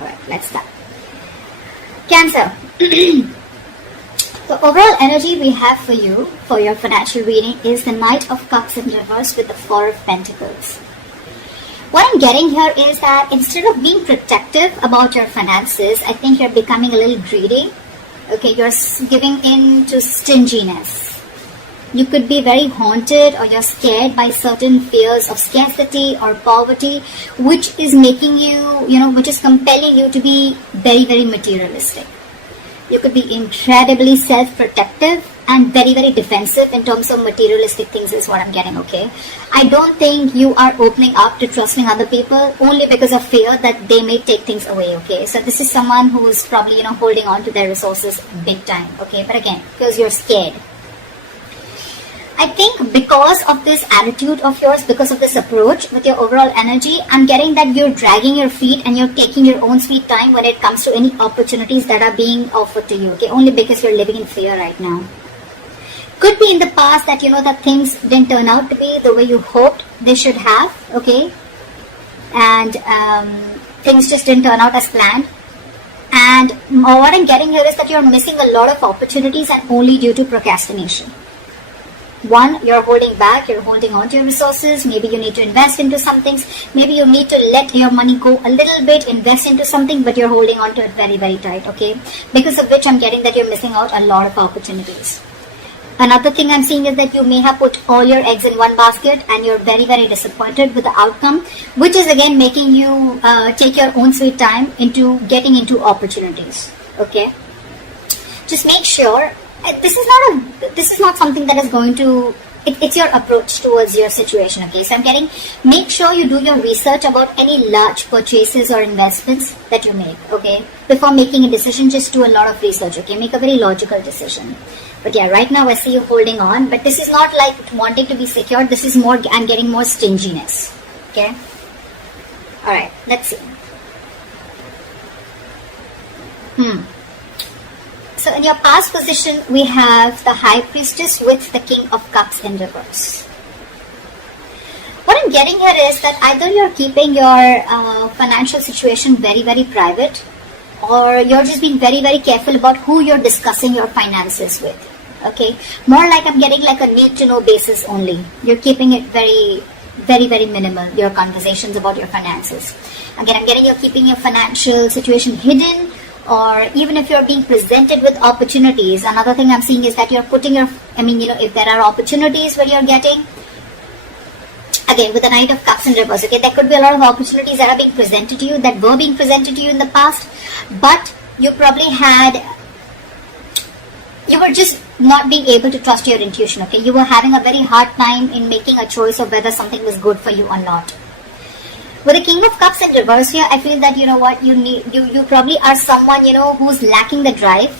Alright, let's start. Cancer. The overall energy we have for you, for your financial reading, is the Knight of Cups in reverse with the Four of Pentacles. What I'm getting here is that instead of being protective about your finances, I think you're becoming a little greedy. Okay, you're giving in to stinginess. You could be very haunted, or you're scared by certain fears of scarcity or poverty, which is making you, which is compelling you to be very, very materialistic. You could be incredibly self-protective and very, very defensive in terms of materialistic things is what I'm getting, okay? I don't think you are opening up to trusting other people only because of fear that they may take things away, okay? So this is someone who's probably, holding on to their resources big time, okay? But again, because you're scared. I think because of this attitude of yours, because of this approach with your overall energy, I'm getting that you're dragging your feet and you're taking your own sweet time when it comes to any opportunities that are being offered to you, okay? Only because you're living in fear right now. Could be in the past that, that things didn't turn out to be the way you hoped they should have, okay? And things just didn't turn out as planned. And what I'm getting here is that you're missing a lot of opportunities and only due to procrastination. One, you're holding back, you're holding on to your resources. Maybe you need to invest into some things. Maybe you need to let your money go a little bit, invest into something, but you're holding on to it very, very tight, okay? Because of which I'm getting that you're missing out a lot of opportunities. Another thing I'm seeing is that you may have put all your eggs in one basket and you're very, very disappointed with the outcome, which is again making you take your own sweet time into getting into opportunities, okay? Just make sure this is not something that is going to, it's your approach towards your situation, okay? So I'm getting, make sure you do your research about any large purchases or investments that you make, okay? Before making a decision, just do a lot of research, okay? Make a very logical decision. But yeah, right now I see you holding on, but this is not like wanting to be secure. This is more, I'm getting more stinginess, okay? Alright, let's see. So in your past position, we have the High Priestess with the King of Cups in reverse. What I'm getting here is that either you're keeping your financial situation very, very private, or you're just being very, very careful about who you're discussing your finances with, okay? More like I'm getting like a need-to-know basis only. You're keeping it very, very, very minimal, your conversations about your finances. Again, I'm getting you're keeping your financial situation hidden, or even if you're being presented with opportunities. Another thing I'm seeing is that you're putting your, if there are opportunities where you're getting, again, with the Knight of Cups in reverse, okay, there could be a lot of opportunities that are being presented to you, that were being presented to you in the past, but you probably you were just not being able to trust your intuition, okay? You were having a very hard time in making a choice of whether something was good for you or not. With the King of Cups in reverse here, I feel that, you probably are someone, who's lacking the drive,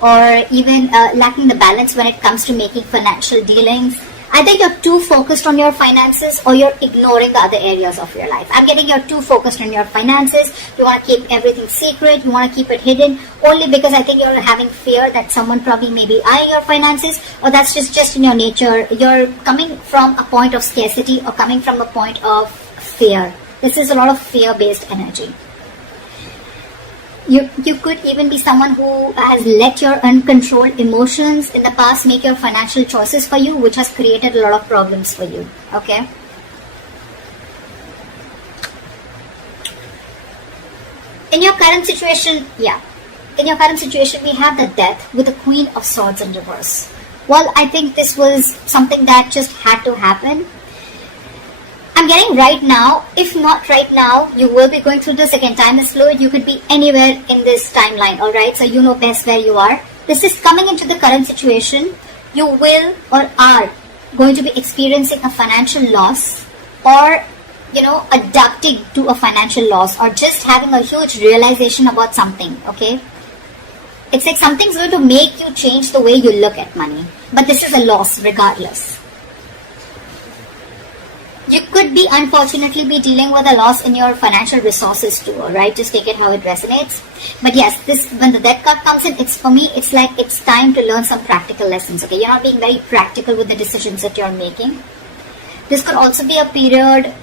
or even lacking the balance when it comes to making financial dealings. Either you're too focused on your finances or you're ignoring the other areas of your life. I'm getting you're too focused on your finances. You want to keep everything secret. You want to keep it hidden only because I think you're having fear that someone probably may be eyeing your finances, or that's just in your nature. You're coming from a point of scarcity or coming from a point of fear. This is a lot of fear-based energy. You could even be someone who has let your uncontrolled emotions in the past make your financial choices for you, which has created a lot of problems for you, okay? In your current situation, we have the Death with the Queen of Swords in reverse. Well, I think this was something that just had to happen. I'm getting right now, if not right now, you will be going through this. Again, time is fluid. You could be anywhere in this timeline, alright? So you know best where you are. This is coming into the current situation. You will or are going to be experiencing a financial loss, or, adapting to a financial loss, or just having a huge realization about something, okay? It's like something's going to make you change the way you look at money. But this is a loss regardless. You could be, unfortunately, be dealing with a loss in your financial resources too, alright? Just take it how it resonates. But yes, when the Death card comes in, for me, it's like it's time to learn some practical lessons, okay? You're not being very practical with the decisions that you're making. This could also be a period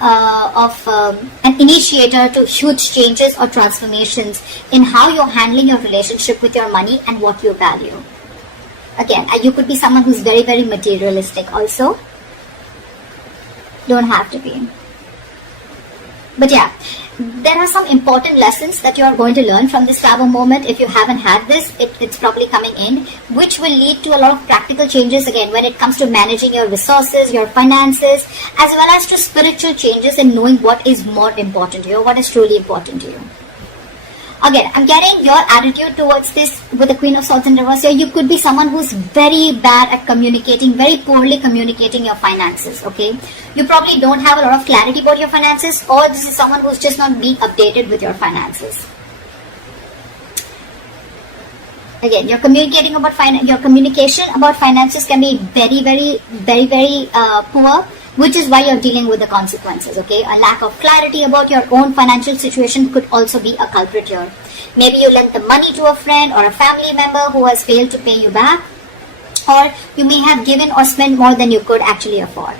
an initiator to huge changes or transformations in how you're handling your relationship with your money and what you value. Again, you could be someone who's very, very materialistic also. Don't have to be. But yeah, there are some important lessons that you are going to learn from this travel moment. If you haven't had this, it's probably coming in, which will lead to a lot of practical changes again when it comes to managing your resources, your finances, as well as to spiritual changes in knowing what is more important to you, what is truly important to you. Again, I'm getting your attitude towards this with the Queen of Swords in reverse here. You could be someone who's very bad at communicating, very poorly communicating your finances, okay? You probably don't have a lot of clarity about your finances, or this is someone who's just not being updated with your finances. Again, your communication about finances can be very poor, which is why you're dealing with the consequences, okay? A lack of clarity about your own financial situation could also be a culprit here. Maybe you lent the money to a friend or a family member who has failed to pay you back, or you may have given or spent more than you could actually afford.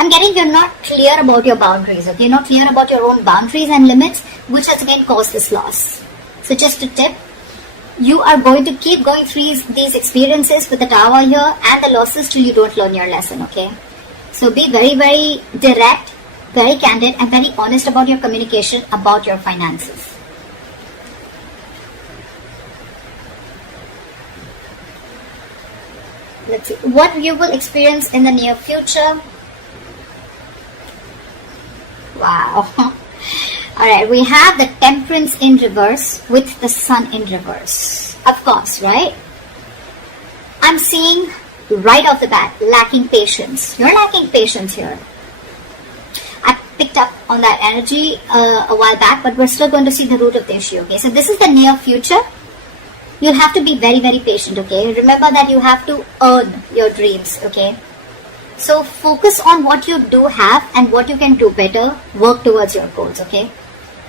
I'm getting you're not clear about your boundaries, okay? You're not clear about your own boundaries and limits, which has again caused this loss. So just a tip, you are going to keep going through these experiences with the Tower here and the losses till you don't learn your lesson, okay? So be very, very direct, very candid, and very honest about your communication about your finances. Let's see what you will experience in the near future. Wow. Alright, we have the Temperance in reverse with the Sun in reverse. Of course, right? I'm seeing right off the bat, lacking patience. You're lacking patience here. I picked up on that energy a while back, but we're still going to see the root of the issue, okay? So this is the near future. You'll have to be very, very patient, okay? Remember that you have to earn your dreams, okay? So focus on what you do have and what you can do better. Work towards your goals, okay?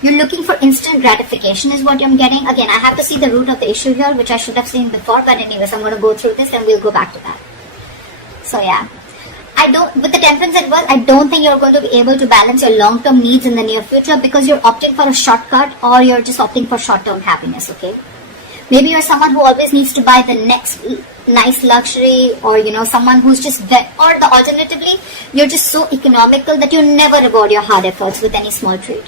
You're looking for instant gratification is what I'm getting. Again, I have to see the root of the issue here, which I should have seen before, but anyways, I'm going to go through this and we'll go back to that. So yeah, with the Temperance in reverse, I don't think you're going to be able to balance your long-term needs in the near future because you're opting for a shortcut or you're just opting for short-term happiness, okay? Maybe you're someone who always needs to buy the next nice luxury, or someone who's just alternatively, you're just so economical that you never reward your hard efforts with any small treat.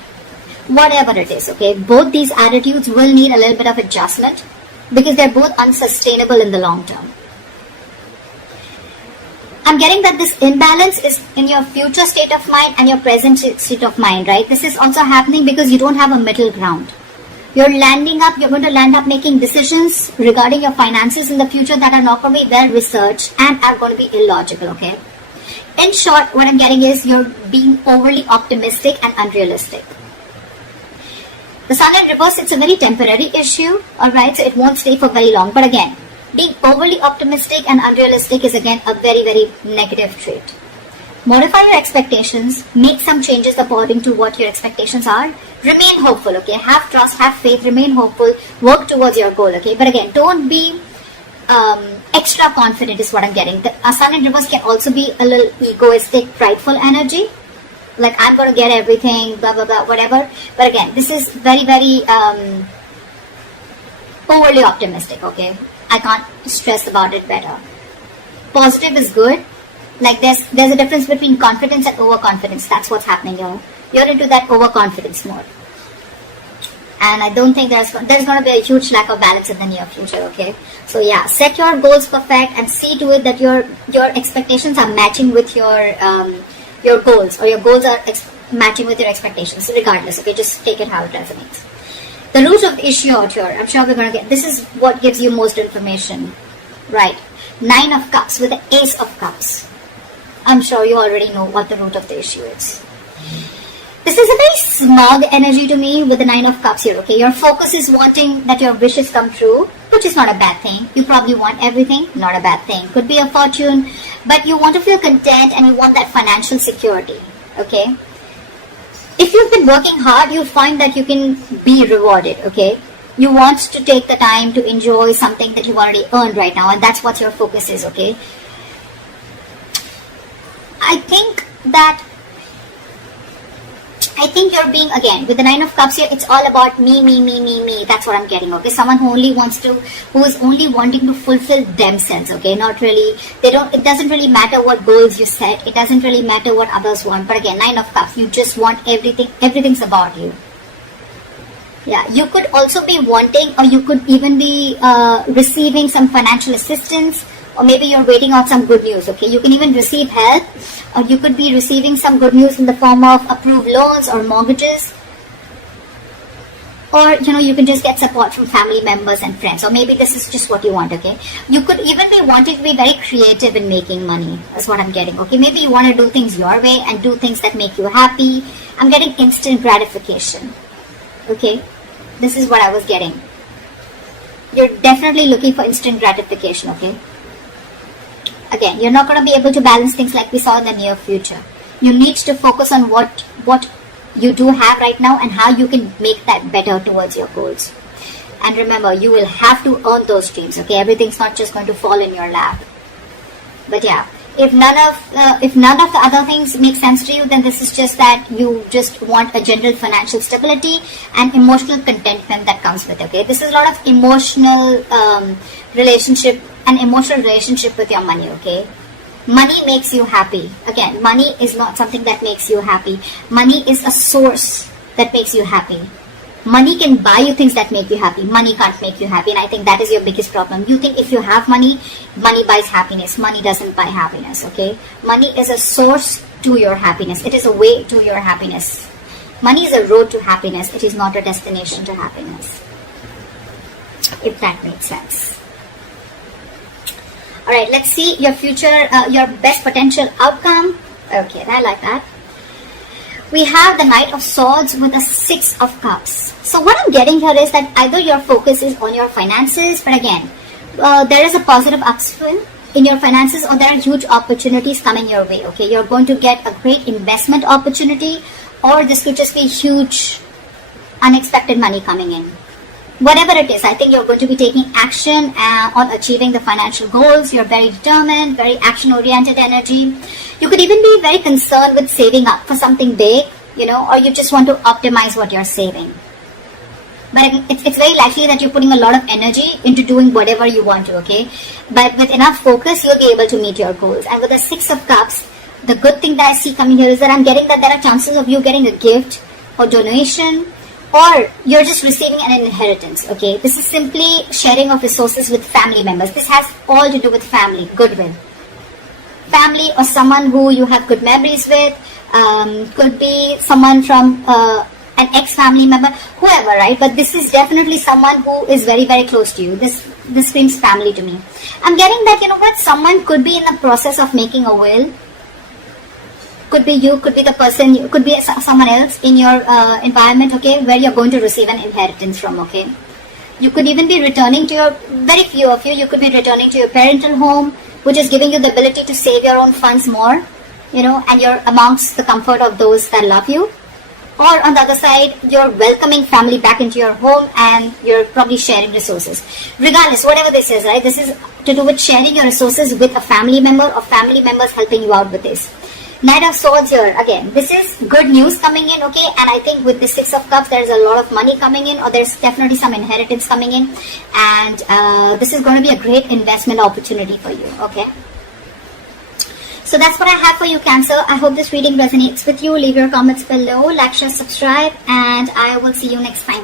Whatever it is, okay? Both these attitudes will need a little bit of adjustment because they're both unsustainable in the long term. I'm getting that this imbalance is in your future state of mind and your present state of mind, right? This is also happening because you don't have a middle ground. You're going to land up making decisions regarding your finances in the future that are not going to be well researched and are going to be illogical, okay? In short, what I'm getting is you're being overly optimistic and unrealistic. The Sun in reverse, it's a very temporary issue, alright? So it won't stay for very long. But again, being overly optimistic and unrealistic is again a very, very negative trait. Modify your expectations, make some changes according to what your expectations are. Remain hopeful, okay? Have trust, have faith, remain hopeful, work towards your goal, okay? But again, don't be extra confident is what I'm getting. The Sun in reverse can also be a little egoistic, prideful energy. Like, I'm going to get everything, blah, blah, blah, whatever. But again, this is very, very overly optimistic, okay? I can't stress about it better. Positive is good. Like, there's a difference between confidence and overconfidence. That's what's happening here. You're into that overconfidence mode. And I don't think there's going to be a huge lack of balance in the near future, okay? So yeah, set your goals perfect and see to it that your expectations are matching with your goals, or your goals are matching with your expectations, regardless, okay? Just take it how it resonates. The root of the issue out here, I'm sure we're going to get, this is what gives you most information, right? 9 of Cups with the Ace of Cups. I'm sure you already know what the root of the issue is. This is a very smug energy to me with the 9 of Cups here, okay? Your focus is wanting that your wishes come true, which is not a bad thing. You probably want everything, not a bad thing. Could be a fortune, but you want to feel content and you want that financial security, okay? If you've been working hard, you'll find that you can be rewarded, okay? You want to take the time to enjoy something that you've already earned right now, and that's what your focus is, okay? I think that I think you're being, again, with the Nine of Cups here, it's all about me, me, me, me, me. That's what I'm getting, okay? Someone who is only wanting to fulfill themselves, okay? Not really, it doesn't really matter what goals you set. It doesn't really matter what others want. But again, Nine of Cups, you just want everything's about you. Yeah, you could also be wanting, or you could even be receiving some financial assistance, or maybe you're waiting on some good news, okay? You can even receive help, or you could be receiving some good news in the form of approved loans or mortgages. Or, you can just get support from family members and friends. Or maybe this is just what you want, okay? You could even be wanting to be very creative in making money. That's what I'm getting, okay? Maybe you want to do things your way and do things that make you happy. I'm getting instant gratification, okay? This is what I was getting. You're definitely looking for instant gratification, okay? Again, you're not going to be able to balance things like we saw in the near future. You need to focus on what you do have right now and how you can make that better towards your goals. And remember, you will have to earn those dreams, okay? Everything's not just going to fall in your lap. But yeah, if none of the other things make sense to you, then this is just that you just want a general financial stability and emotional contentment that comes with it, okay? This is a lot of emotional relationship with your money, okay? Money makes you happy. Again, money is not something that makes you happy. Money is a source that makes you happy. Money can buy you things that make you happy. Money can't make you happy, and I think that is your biggest problem. You think if you have money, money buys happiness. Money doesn't buy happiness, okay? Money is a source to your happiness. It is a way to your happiness. Money is a road to happiness. It is not a destination to happiness. If that makes sense. Alright, let's see your future, your best potential outcome. Okay, I like that. We have the Knight of Swords with the Six of Cups. So what I'm getting here is that either your focus is on your finances, but again, there is a positive upswing in your finances, or there are huge opportunities coming your way, okay? You're going to get a great investment opportunity, or this could just be huge, unexpected money coming in. Whatever it is, I think you're going to be taking action on achieving the financial goals. You're very determined, very action-oriented energy. You could even be very concerned with saving up for something big, or you just want to optimize what you're saving. But it's very likely that you're putting a lot of energy into doing whatever you want to, okay? But with enough focus, you'll be able to meet your goals. And with the Six of Cups, the good thing that I see coming here is that I'm getting that there are chances of you getting a gift or donation, or you're just receiving an inheritance, okay? This is simply sharing of resources with family members. This has all to do with family, goodwill. Family or someone who you have good memories with, could be someone from an ex-family member, whoever, right? But this is definitely someone who is very, very close to you. This screams family to me. I'm getting that, someone could be in the process of making a will. Could be you, could be the person, could be someone else in your environment, okay, where you're going to receive an inheritance from, okay. You could even be returning to very few of you could be returning to your parental home, which is giving you the ability to save your own funds more, and you're amongst the comfort of those that love you. Or on the other side, you're welcoming family back into your home and you're probably sharing resources. Regardless, whatever this is, right, this is to do with sharing your resources with a family member or family members helping you out with this. Knight of Swords here, again, this is good news coming in, okay? And I think with the Six of Cups, there's a lot of money coming in, or there's definitely some inheritance coming in. And this is going to be a great investment opportunity for you, okay? So that's what I have for you, Cancer. I hope this reading resonates with you. Leave your comments below, like, share, subscribe, and I will see you next time.